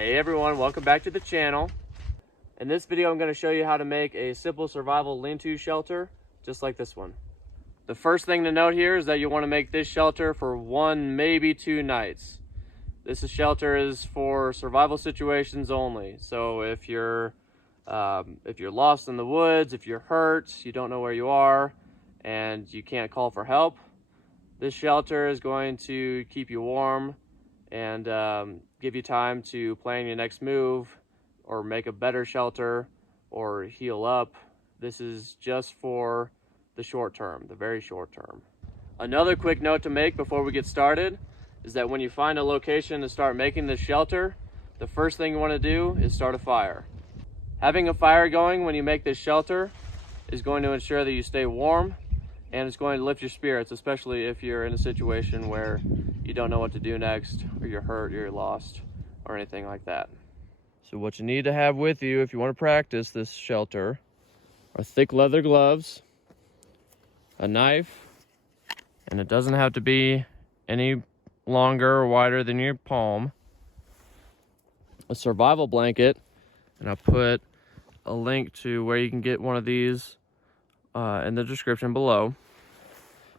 Hey everyone, welcome back to the channel. In this video I'm going to show you how to make a simple survival lean-to shelter just like this one. The first thing to note here is that you want to make this shelter for 1, maybe 2 nights. This shelter is for survival situations only. So if you're lost in the woods, if you're hurt, you don't know where you are, and you can't call for help, this shelter is going to keep you warm and give you time to plan your next move or make a better shelter or heal up. This is just for the short term, the very short term. Another quick note to make before we get started is that when you find a location to start making this shelter, the first thing you want to do is start a fire. Having a fire going when you make this shelter is going to ensure that you stay warm, and it's going to lift your spirits, especially if you're in a situation where you don't know what to do next, or you're hurt, or you're lost, or anything like that. So what you need to have with you if you want to practice this shelter are thick leather gloves, a knife, and it doesn't have to be any longer or wider than your palm, a survival blanket, and I'll put a link to where you can get one of these in the description below.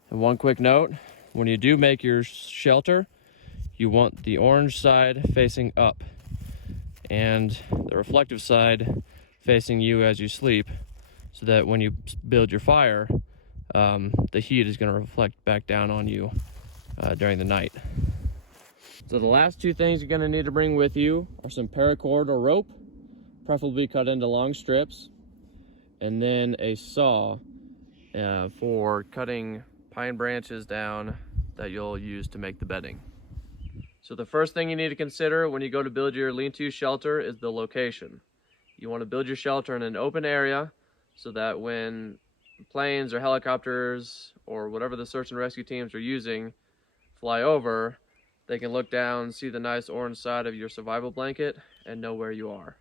And one quick note, when you do make your shelter, you want the orange side facing up and the reflective side facing you as you sleep, so that when you build your fire, the heat is going to reflect back down on you during the night. So the last 2 things you're going to need to bring with you are some paracord or rope, preferably cut into long strips, and then a saw for cutting pine branches down that you'll use to make the bedding. So the first thing you need to consider when you go to build your lean-to shelter is the location. You want to build your shelter in an open area so that when planes or helicopters or whatever the search and rescue teams are using fly over, they can look down, see the nice orange side of your survival blanket, and know where you are.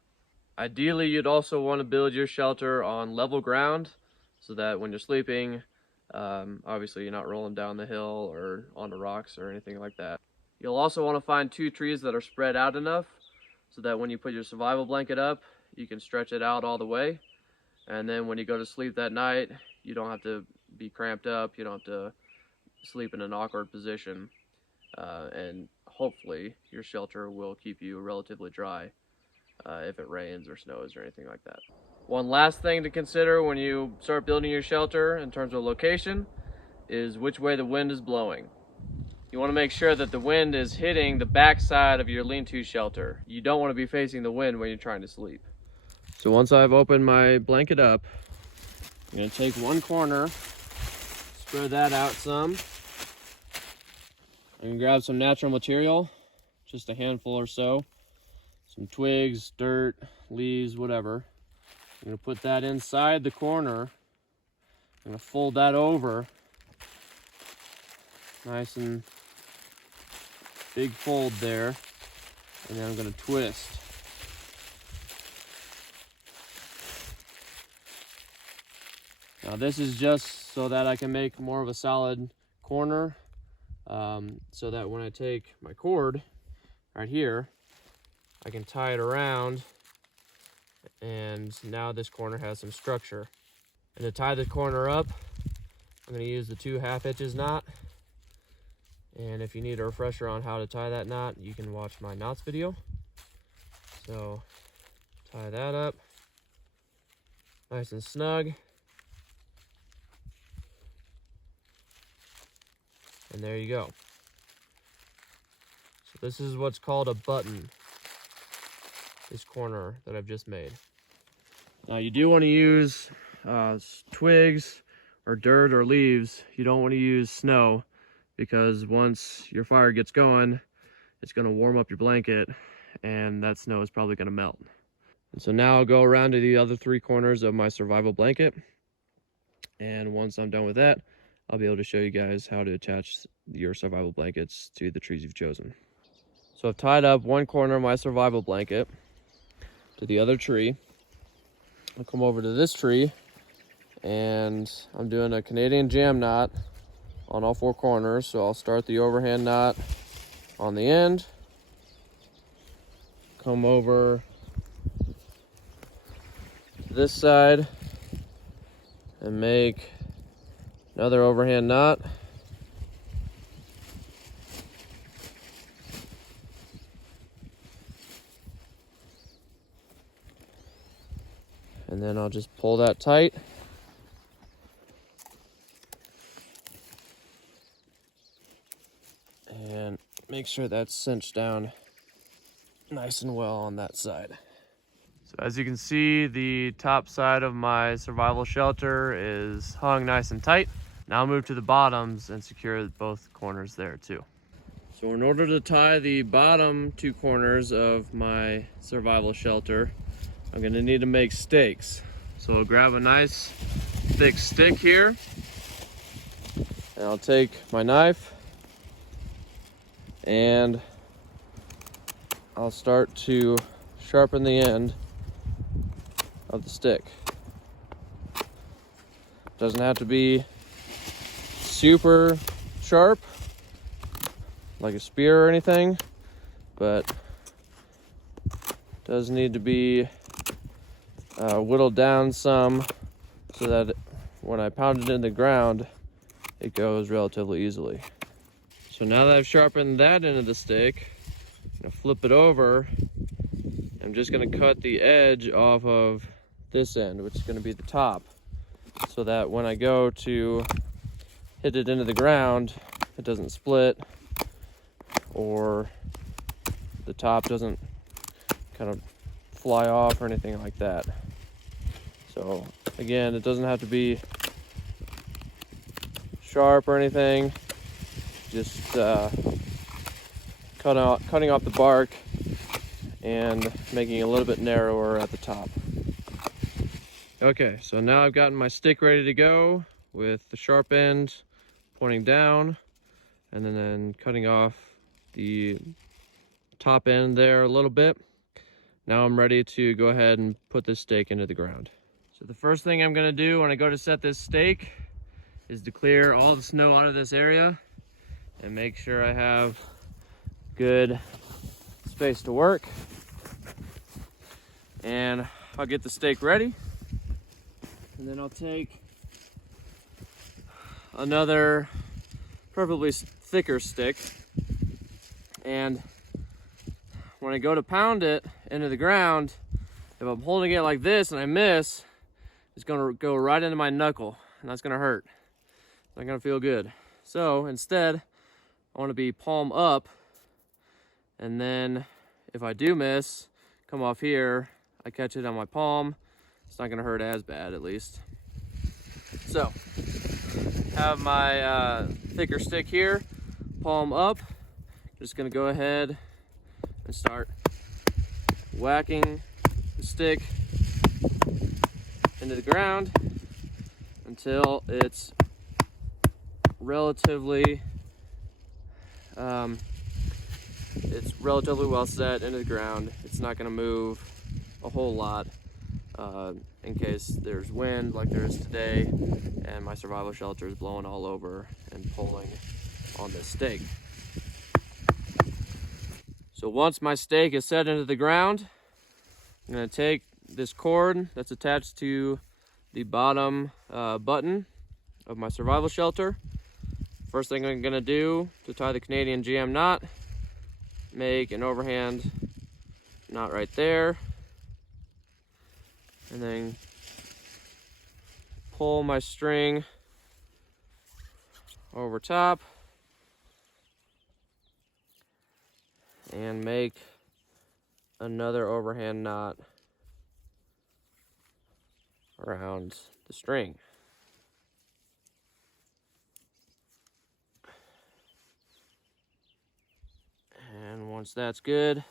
Ideally, you'd also want to build your shelter on level ground so that when you're sleeping, obviously you're not rolling down the hill or onto rocks or anything like that. You'll also want to find 2 trees that are spread out enough so that when you put your survival blanket up, you can stretch it out all the way. And then when you go to sleep that night, you don't have to be cramped up, you don't have to sleep in an awkward position, and hopefully your shelter will keep you relatively dry if it rains or snows or anything like that. One last thing to consider when you start building your shelter in terms of location is which way the wind is blowing. You want to make sure that the wind is hitting the back side of your lean-to shelter. You don't want to be facing the wind when you're trying to sleep. So once I've opened my blanket up, I'm going to take one corner, spread that out some. I'm going to grab some natural material, just a handful or so. Some twigs, dirt, leaves, whatever. I'm going to put that inside the corner. I'm going to fold that over. Nice and big fold there. And then I'm going to twist. Now this is just so that I can make more of a solid corner, so that when I take my cord right here, I can tie it around, and now this corner has some structure. And to tie the corner up, I'm going to use the 2 1/2 knot. And if you need a refresher on how to tie that knot, you can watch my knots video. So tie that up nice and snug. And there you go. So this is what's called a button, this corner that I've just made. Now you do want to use twigs or dirt or leaves. You don't want to use snow, because once your fire gets going, it's going to warm up your blanket and that snow is probably going to melt. And so now I'll go around to the other 3 corners of my survival blanket, and once I'm done with that, I'll be able to show you guys how to attach your survival blankets to the trees you've chosen. So I've tied up one corner of my survival blanket to the other tree. I'll come over to this tree, and I'm doing a Canadian jam knot on all 4 corners. So I'll start the overhand knot on the end, come over to this side and make another overhand knot. And then I'll just pull that tight. And make sure that's cinched down nice and well on that side. So as you can see, the top side of my survival shelter is hung nice and tight. Now I'll move to the bottoms and secure both corners there too. So in order to tie the bottom two corners of my survival shelter, I'm gonna need to make stakes. So I'll grab a nice thick stick here, and I'll take my knife and I'll start to sharpen the end of the stick. Doesn't have to be super sharp like a spear or anything, but does need to be whittled down some so that when I pound it in the ground, it goes relatively easily. So now that I've sharpened that end of the stick, I'm gonna flip it over. I'm just gonna cut the edge off of this end, which is gonna be the top, so that when I go to hit it into the ground, it doesn't split or the top doesn't kind of fly off or anything like that. So again, it doesn't have to be sharp or anything, just cutting off the bark and making it a little bit narrower at the top. Okay, so now I've gotten my stick ready to go with the sharp end pointing down, and then cutting off the top end there a little bit. Now I'm ready to go ahead and put this stake into the ground. So the first thing I'm gonna do when I go to set this stake is to clear all the snow out of this area and make sure I have good space to work. And I'll get the stake ready, and then I'll take another preferably thicker stick, and when I go to pound it into the ground, if I'm holding it like this and I miss, it's gonna go right into my knuckle, and that's gonna hurt. It's not gonna feel good. So instead, I wanna be palm up, and then if I do miss, come off here, I catch it on my palm. It's not gonna hurt as bad, at least. So, have my thicker stick here, palm up. Just gonna go ahead and start whacking the stick into the ground until it's relatively well set into the ground. It's not gonna move a whole lot in case there's wind like there is today and my survival shelter is blowing all over and pulling on this stake. So once my stake is set into the ground, I'm going to take this cord that's attached to the bottom button of my survival shelter. First thing I'm going to do to tie the Canadian GM knot, make an overhand knot right there, and then pull my string over top and make another overhand knot around the string. And once that's good,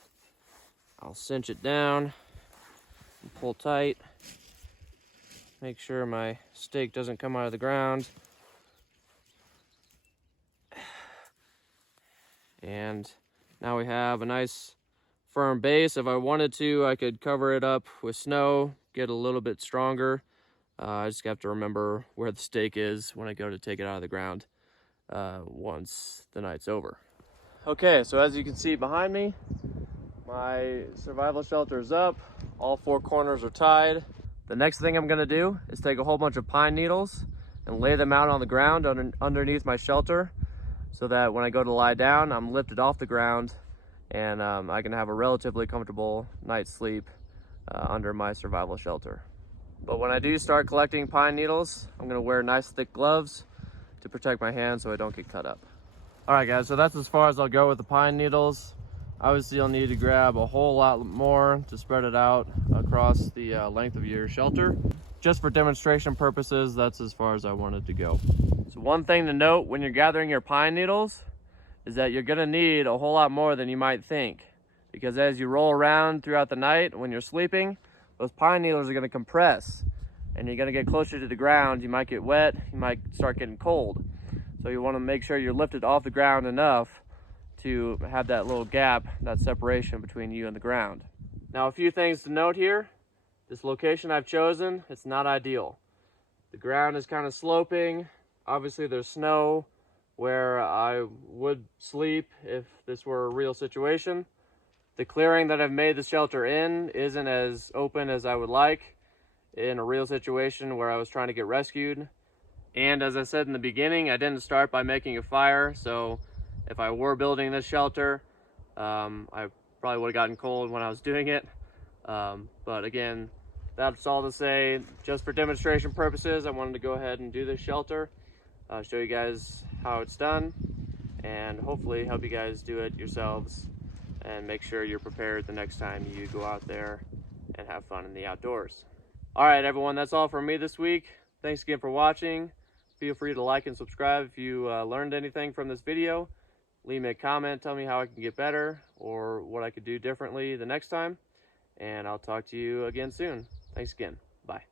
I'll cinch it down and pull tight. Make sure my stake doesn't come out of the ground. And now we have a nice firm base. If I wanted to, I could cover it up with snow, get a little bit stronger. I just have to remember where the stake is when I go to take it out of the ground once the night's over. Okay, so as you can see behind me, My survival shelter is up. All four corners are tied. The next thing I'm gonna do is take a whole bunch of pine needles and lay them out on the ground underneath my shelter, so that when I go to lie down, I'm lifted off the ground and I can have a relatively comfortable night's sleep under my survival shelter. But when I do start collecting pine needles, I'm gonna wear nice thick gloves to protect my hands so I don't get cut up. All right guys, so that's as far as I'll go with the pine needles. Obviously you'll need to grab a whole lot more to spread it out across the length of your shelter. Just for demonstration purposes, that's as far as I wanted to go. So one thing to note when you're gathering your pine needles is that you're gonna need a whole lot more than you might think, because as you roll around throughout the night when you're sleeping, those pine needles are gonna compress and you're gonna get closer to the ground. You might get wet, you might start getting cold. So you wanna make sure you're lifted off the ground enough to have that little gap, that separation between you and the ground. Now a few things to note here. This location I've chosen, it's not ideal. The ground is kind of sloping. Obviously there's snow where I would sleep if this were a real situation. The clearing that I've made the shelter in isn't as open as I would like in a real situation where I was trying to get rescued. And as I said in the beginning, I didn't start by making a fire, so if I were building this shelter, I probably would have gotten cold when I was doing it. But again, that's all to say, just for demonstration purposes, I wanted to go ahead and do this shelter, show you guys how it's done, and hopefully help you guys do it yourselves and make sure you're prepared the next time you go out there and have fun in the outdoors. All right, everyone, that's all from me this week. Thanks again for watching. Feel free to like and subscribe if you learned anything from this video. Leave me a comment, tell me how I can get better or what I could do differently the next time. And I'll talk to you again soon. Thanks again. Bye.